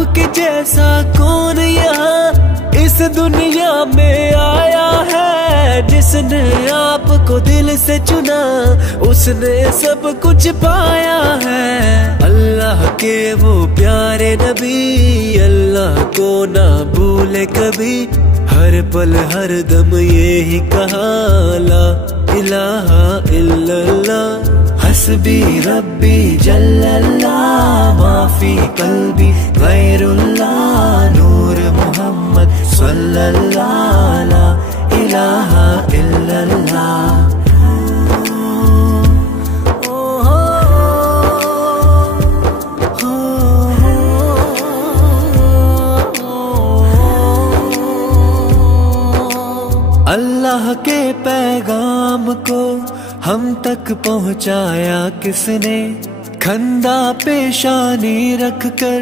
آپ کے جیسا کون یہاں اس دنیا میں آیا ہے؟ جس نے آپ کو دل سے چنا اس نے سب کچھ پایا ہے۔ اللہ کے وہ پیارے نبی اللہ کو نہ بھولے کبھی، ہر پل ہر دم یہی کہا لا الہ الا اللہ، حسبی ربی جل اللہ، ما فی قلبی غیر اللہ، نور محمد صلی اللہ لا الہ الا اللہ۔ اللہ کے پیغام کو ہم تک پہنچایا کس نے؟ کھندا پیشانی رکھ کر